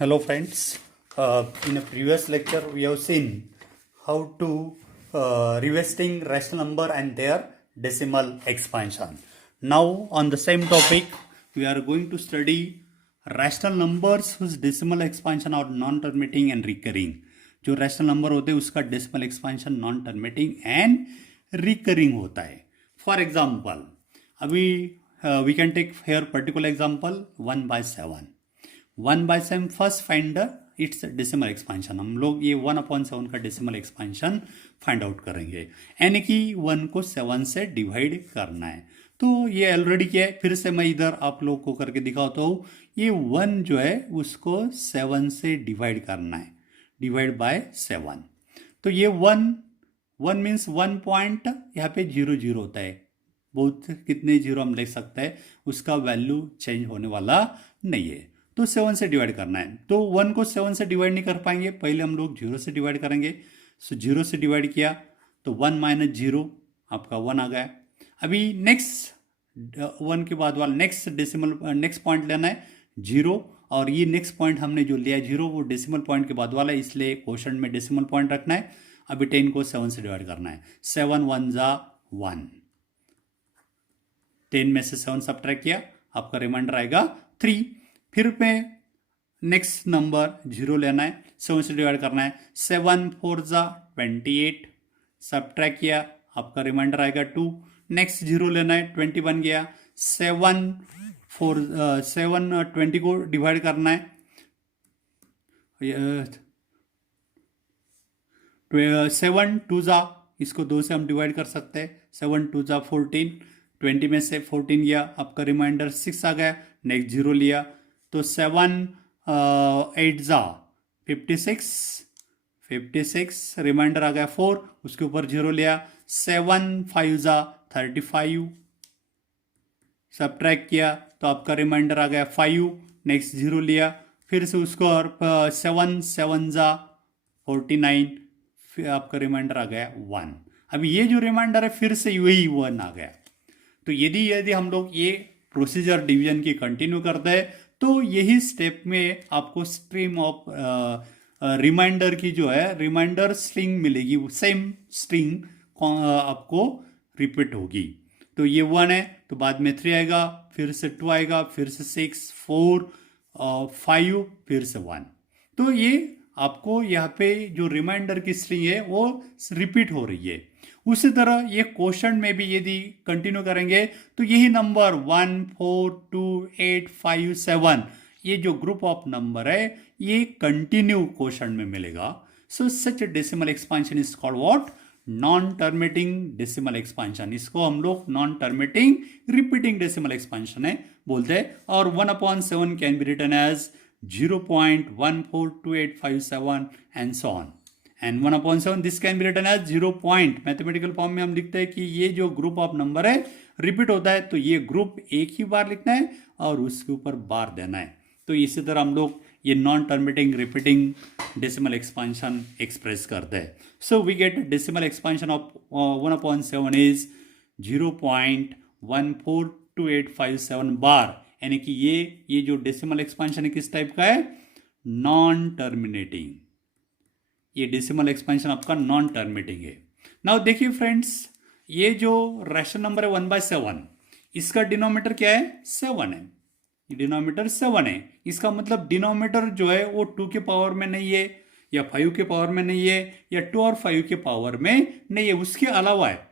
Hello friends, in a previous lecture we have seen how to revisiting rational number and their decimal expansion. Now on the same topic we are going to study rational numbers whose decimal expansion are non-terminating and recurring. जो rational number होते हैं उसका decimal expansion non terminating and recurring होता है. For example अभी we can take here particular example 1/7. 1/7 first find its decimal expansion. हम लोग ये 1/7 का डेसिमल एक्सपांशन फाइंड आउट करेंगे, यानी कि 1 को 7 से डिवाइड करना है. तो ये ऑलरेडी क्या है, फिर से मैं इधर आप लोग को करके दिखाता हूँ. ये 1 जो है उसको 7 से डिवाइड करना है, डिवाइड बाय 7. तो ये 1 मीन्स 1 पॉइंट यहाँ पे 0 होता है. बहुत कितने जीरो हम लिख सकते हैं, उसका वैल्यू चेंज होने वाला नहीं है. तो 7 से डिवाइड करना है. तो 1 को 7 से डिवाइड नहीं कर पाएंगे, पहले हम लोग 0 से डिवाइड करेंगे. सो 0 से डिवाइड किया तो 1 माइनस 0 आपका 1 आ गया. अभी नेक्स्ट 1 के बाद वाला नेक्स्ट डेसिमल नेक्स्ट पॉइंट लेना है 0, और ये नेक्स्ट पॉइंट हमने जो लिया है 0 वो डेसिमल पॉइंट के बाद वाला है, इसलिए क्वोशंट में डेसिमल पॉइंट रखना है. अभी 10 को 7 से डिवाइड करना है. 7 1 जा 1, 10 में से 7 सब्ट्रैक्ट किया, आपका रिमाइंडर आएगा 3. फिर पे नेक्स्ट नंबर 0 लेना है, 7 से डिवाइड करना है. 7 4 जा 28, सब्ट्रैक्ट किया, आपका रिमाइंडर आएगा 2. नेक्स्ट 0 लेना है, 20 बन गया. 7 20 को डिवाइड करना है. 7 2 जा, इसको 2 से हम डिवाइड कर सकते हैं. 7 2 जा 14, 20 में से 14 गया, आपका रिमाइंडर 6 आ गया. नेक्स्ट 0 लिया तो 7 8 जा 56, रिमाइंडर आ गया 4, उसके ऊपर 0 लिया. 7 5 जा 35, सब्ट्रैक्ट किया तो आपका रिमाइंडर आ गया 5. नेक्स्ट 0 लिया, फिर से उसको और 7 7 जा 49, फिर आपका रिमाइंडर आ गया 1. अभी ये जो रिमाइंडर है फिर से वही 1 आ गया. तो यदि हम लोग ये प्रोसीजर डिवीजन की कंटिन्यू करते हैं तो यही स्टेप में आपको स्ट्रीम ऑफ रिमाइंडर की जो है रिमाइंडर स्ट्रिंग मिलेगी, सेम स्ट्रिंग आपको रिपीट होगी. तो ये 1 है तो बाद में 3 आएगा, फिर से 2 आएगा, फिर से 6 4 5, फिर से 1. तो ये आपको यहाँ पे जो रिमाइंडर की स्ट्रिंग है वो रिपीट हो रही है. उसी तरह ये क्वोशंट में भी यदि कंटिन्यू करेंगे तो यही नंबर 1 4 2 8 5 7 ये जो ग्रुप ऑफ नंबर है ये कंटिन्यू क्वोशंट में मिलेगा. So such decimal expansion is called what, non terminating decimal expansion. इसको हम लोग non terminating repeating decimal expansion है बोलते हैं. और 1/7 can be written as 0.142857 and so on. And 1/7 this can be written as 0 point. Mathematical form में हम लिखते हैं कि ये जो ग्रुप ऑफ नंबर है रिपीट होता है तो ये ग्रुप एक ही बार लिखना है और उसके ऊपर बार देना है. तो इसी तरह हम लोग ये non terminating repeating decimal expansion express करते हैं. So we get decimal expansion of 1/7 is 0.142857 bar, यानी कि ये जो डेसिमल एक्सपांशन है किस टाइप का है, नॉन टर्मिनेटिंग. ये डेसिमल एक्सपेंशन आपका नॉन टर्मिनेटिंग है. नाउ देखिए फ्रेंड्स, ये जो रैशनल नंबर है 1/7, इसका डिनोमिनेटर क्या है, 7 है. ये डिनोमिनेटर 7 है. इसका मतलब डिनोमिनेटर जो है वो 2 के पावर में नहीं है या 5 के पावर में नहीं है या 2 और 5 के पावर में नहीं है, उसके अलावा है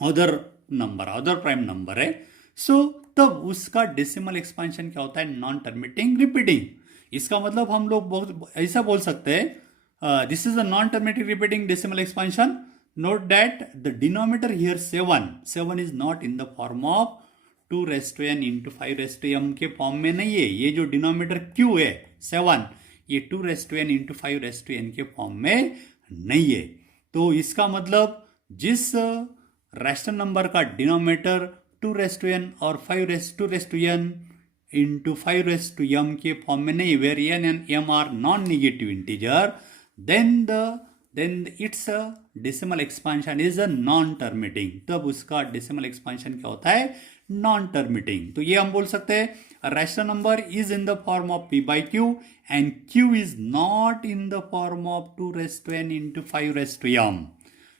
other number, other prime number है. सो तब उसका डेसिमल एक्सपेंशन क्या होता है, नॉन टर्मिनेटिंग रिपीटिंग. इसका मतलब हम लोग बहुत ऐसा बोल सकते हैं, this is a non-terminating repeating decimal expansion. Note that the denominator here 7 is not in the form of 2 raised to n into 5 raised to m के फॉर्म में नहीं है. ये जो डिनोमिनेटर q है 7, ये 2 raised to n into 5 raised to n के form में नहीं है. तो इसका मतलब जिस रैशनल नंबर का डिनोमिनेटर 2 raised to n और 2 raised to n into 5 raised to m के फॉर्म में नहीं, where n and m are non-negative integer, then its decimal expansion is a non-terminating. तब उसका decimal expansion क्या होता है, non-terminating. तो ये हम बोल सकते हैं a rational number is in the form of p by q and q is not in the form of 2 raised to n into 5 raised to m.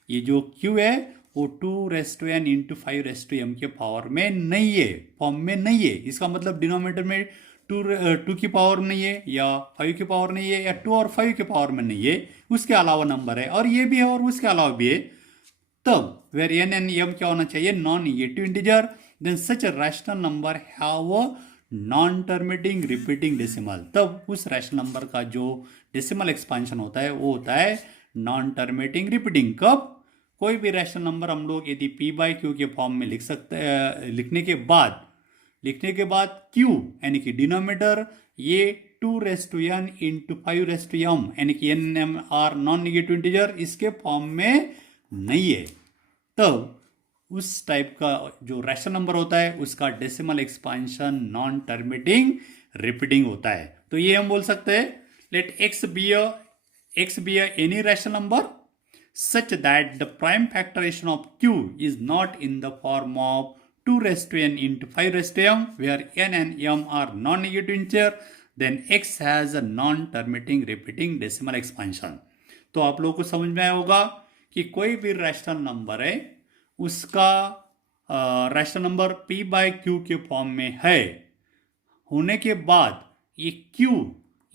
ये जो q है वो 2 raised to n into 5 raised to m के power में नहीं है, form में नहीं है. इसका मतलब डिनोमिनेटर में 2 की पावर नहीं है या 5 की पावर नहीं है या 2 और 5 के पावर में नहीं है, उसके अलावा नंबर है और ये भी है और उसके अलावा भी है. तब वेर n and m क्या होना चाहिए, non negative integer. Then such a rational number have a non terminating repeating decimal. तब उस रैशनल नंबर का जो डेसिमल एक्सपांशन होता है वो होता है नॉन टर्मिनेटिंग रिपीटिंग. कब, कोई भी रैशनल नंबर हम लोग यदि p बाई क्यू के फॉर्म में लिख सकते हैं, लिखने के बाद q यानी कि डिनोमिनेटर ये 2 raise to n into 5 raise to m यानी कि n m r non negative integer इसके फॉर्म में नहीं है, तब उस टाइप का जो रैशनल नंबर होता है उसका decimal expansion non terminating repeating होता है. तो ये हम बोल सकते हैं late x be a any rational number such that the prime factorization of q is not in the form of 2 raised to n into 5 raised to m where n and m are non-negative integer, then x has a non-terminating repeating decimal expansion. तो आप लोगों को समझ में आया होगा कि कोई भी रैशनल नंबर है उसका rational number p by q के फॉर्म में है होने के बाद ये q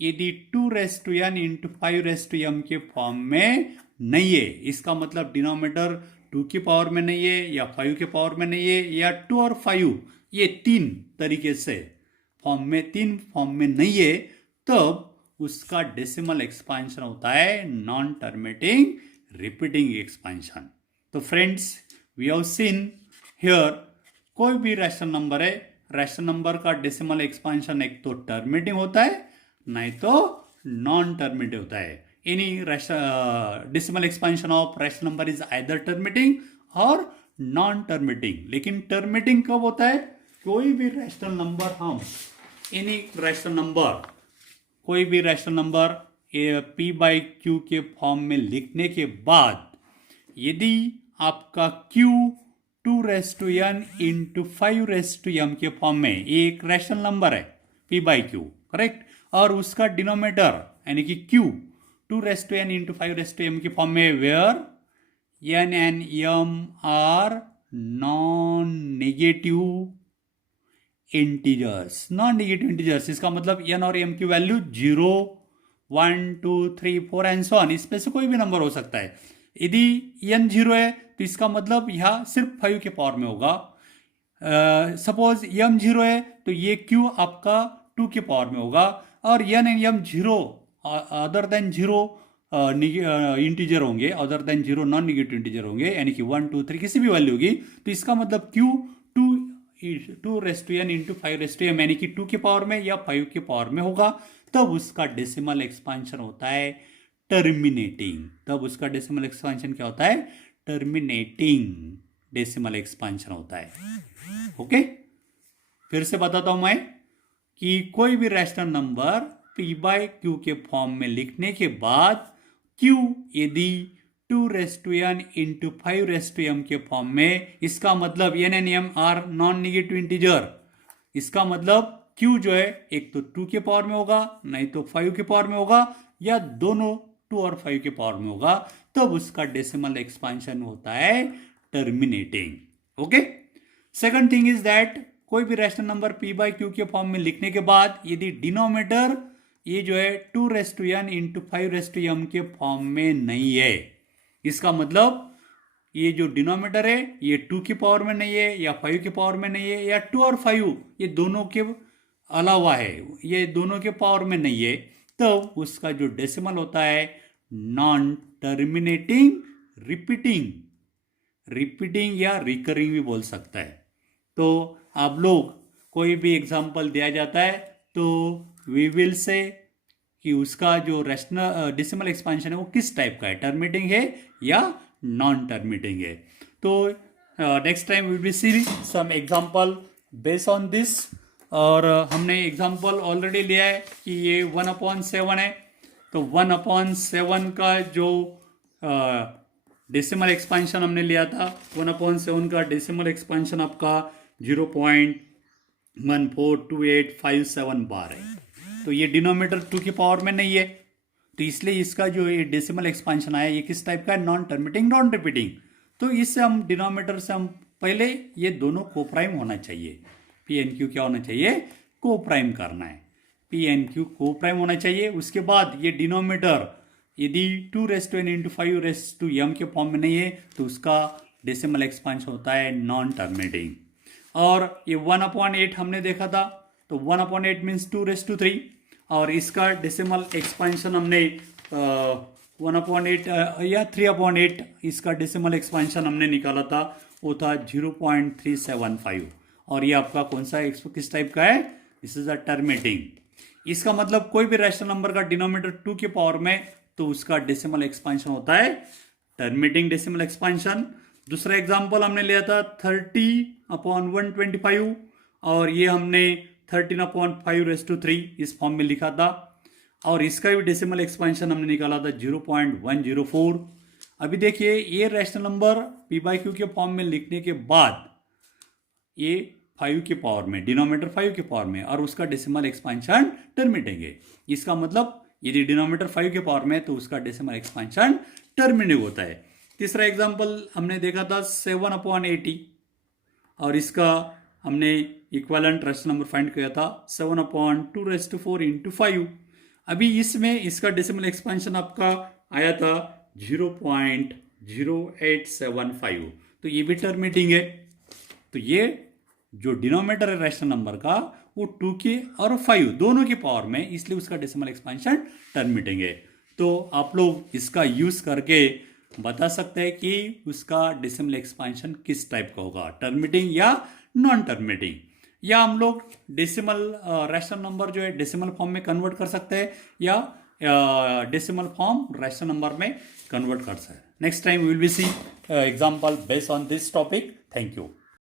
यदि 2 raise to n into 5 raise to m के फॉर्म में नहीं है, इसका मतलब डिनोमिनेटर 2 की पावर में नहीं है या 5 के पावर में नहीं है या 2 और 5 ये 3 तरीके से तीन फॉर्म में नहीं है, तब उसका डेसिमल एक्सपांशन होता है नॉन टर्मिनेटिंग रिपीटिंग एक्सपांशन. तो friends we have seen here कोई भी रैशनल नंबर है, रैशनल नंबर का डेसिमल एक्सपांशन एक तो टर्मिनेटिंग होता है नहीं तो नॉन टर्मिनेटिव होता है. Any decimal expansion of rational number is either terminating और नॉन टर्मिनेटिंग. लेकिन टर्मिनेटिंग कब होता है, कोई भी रैशनल नंबर हम एनी रैशनल नंबर कोई भी rational number p by q के फॉर्म में लिखने के बाद यदि आपका q 2 raise to n into 5 raise to m के फॉर्म में एक रैशनल नंबर है p बाई क्यू, करेक्ट, और उसका डिनोमिनेटर यानी कि q 2 raise to n into 5 raise to m के फॉर्म में where n and m are non negative integers. Non negative integers इसका मतलब n और m की वैल्यू 0, 1, 2, 3, 4 एंड सो ऑन, इसमें से कोई भी नंबर हो सकता है. यदि n 0 है तो इसका मतलब यह सिर्फ 5 के पावर में होगा. सपोज m 0 है तो ये q आपका 2 के पावर में होगा और n and m 0 other than 0 integer होंगे, other than 0 non negative integer होंगे यानी कि 1, 2, 3 किसी भी वैल्यू होगी. तो इसका मतलब q 2 raise to n into 5 raise to m यानी कि 2 के पावर में या 5 के पावर में होगा, तब उसका डेसिमल एक्सपांशन होता है टर्मिनेटिंग. तब उसका डेसिमल एक्सपांशन क्या होता है, टर्मिनेटिंग डेसिमल एक्सपांशन होता है. ओके, फिर से बताता हूं मैं कि कोई भी rational number p by q के फॉर्म में लिखने के बाद q यदि 2 raise to n into 5 raise to m के फॉर्म में, इसका मतलब n and m are non negative integer, इसका मतलब q जो है एक तो 2 के पावर में होगा नहीं तो 5 के पावर में होगा या दोनों 2 और 5 के पावर में होगा, तब उसका डेसिमल एक्सपांशन होता है terminating. Okay, second thing is that कोई भी rational number p by q के फॉर्म में लिखने के बाद यदि डिनोमिनेटर ये जो है 2 raise to n into 5 raise to m के फॉर्म में नहीं है, इसका मतलब ये जो डिनोमिनेटर है ये 2 की पावर में नहीं है या 5 की पावर में नहीं है या 2 और 5 ये दोनों के अलावा है, ये दोनों के पावर में नहीं है, तब उसका जो डेसिमल होता है नॉन टर्मिनेटिंग रिपीटिंग या रिकरिंग भी बोल सकता है. तो आप लोग कोई भी एग्जांपल दिया जाता है तो वी विल से कि उसका जो रैशनल डेसिमल एक्सपांशन है वो किस टाइप का है, टर्मिनेटिंग है या नॉन टर्मिनेटिंग है. तो next time we will see some example based on this. और हमने एग्जांपल ऑलरेडी लिया है कि ये 1/7 है, तो 1/7 का जो डेसिमल एक्सपांशन हमने लिया था, 1/7 का डेसिमल एक्सपांशन आपका 0.0 142857 बार है, तो ये डिनोमिनेटर 2 की पावर में नहीं है, तो इसलिए इसका जो ये डेसिमल एक्सपांशन आया ये किस टाइप का है, नॉन टर्मिनेटिंग नॉन रिपीटिंग। तो इससे हम डिनोमिनेटर से हम पहले ये दोनों को प्राइम होना चाहिए, पी एन क्यू क्या होना चाहिए, को प्राइम करना है, पी एन क्यू को प्राइम होना चाहिए। उसके बाद ये डिनोमिनेटर यदि 2n इंटू 5m के फॉर्म में नहीं है तो उसका डेसिमल एक्सपांशन होता है नॉन टर्मिनेटिंग। और ये 1/8 हमने देखा था, तो 1/8 मीन्स 2^3, और इसका डेसिमल एक्सपांशन हमने 1/8 या 3/8 इसका डेसिमल एक्सपांशन हमने निकाला था, वो था 0.375, और ये आपका कौन सा किस टाइप का है, दिस इज अ टर्मिनेटिंग। इसका मतलब कोई भी रैशनल नंबर का डिनोमिनेटर 2 की पावर में तो उसका डेसिमल एक्सपांशन होता है टर्मिनेटिंग डेसिमल एक्सपांशन। दूसरा एग्जांपल हमने लिया था 30/125, और ये हमने 13/5^3 इस फॉर्म में लिखा था, और इसका भी डेसिमल एक्सपांशन हमने निकाला था 0.104। अभी देखिए ये rational number P by q के फॉर्म में लिखने के बाद ये 5 की पावर में, डिनोमिनेटर 5 की पावर में, और उसका डेसिमल एक्सपांशन टर्मिनेटिंग है। इसका मतलब यदि डिनोमिनेटर 5 के पावर में तो उसका डेसिमल एक्सपांशन टर्मिनेटिंग होता है। तीसरा एग्जांपल हमने देखा था 7/80, और इसका हमने इक्विवेलेंट रैशनल नंबर फाइंड किया था 7/2^4 इंटू 5। अभी इसमें इसका डेसिमल एक्सपांशन आपका आया था 0.0875, तो ये भी टर्मिनेटिंग है। तो ये जो डिनोमिनेटर है रैशनल नंबर का वो 2 की और 5 दोनों की पावर में, इसलिए उसका डेसिमल एक्सपांशन टर्मिनेटिंग है। तो आप लोग इसका यूज करके बता सकते हैं कि उसका डेसिमल एक्सपांशन किस टाइप का होगा, टर्मिनेटिंग या नॉन टर्मिनेटिंग। या हम लोग डेसिमल रैशनल नंबर जो है डेसिमल फॉर्म में कन्वर्ट कर सकते हैं, या डेसिमल फॉर्म रैशनल नंबर में कन्वर्ट कर सकते हैं। Next time we will be see example based on this topic. Thank you.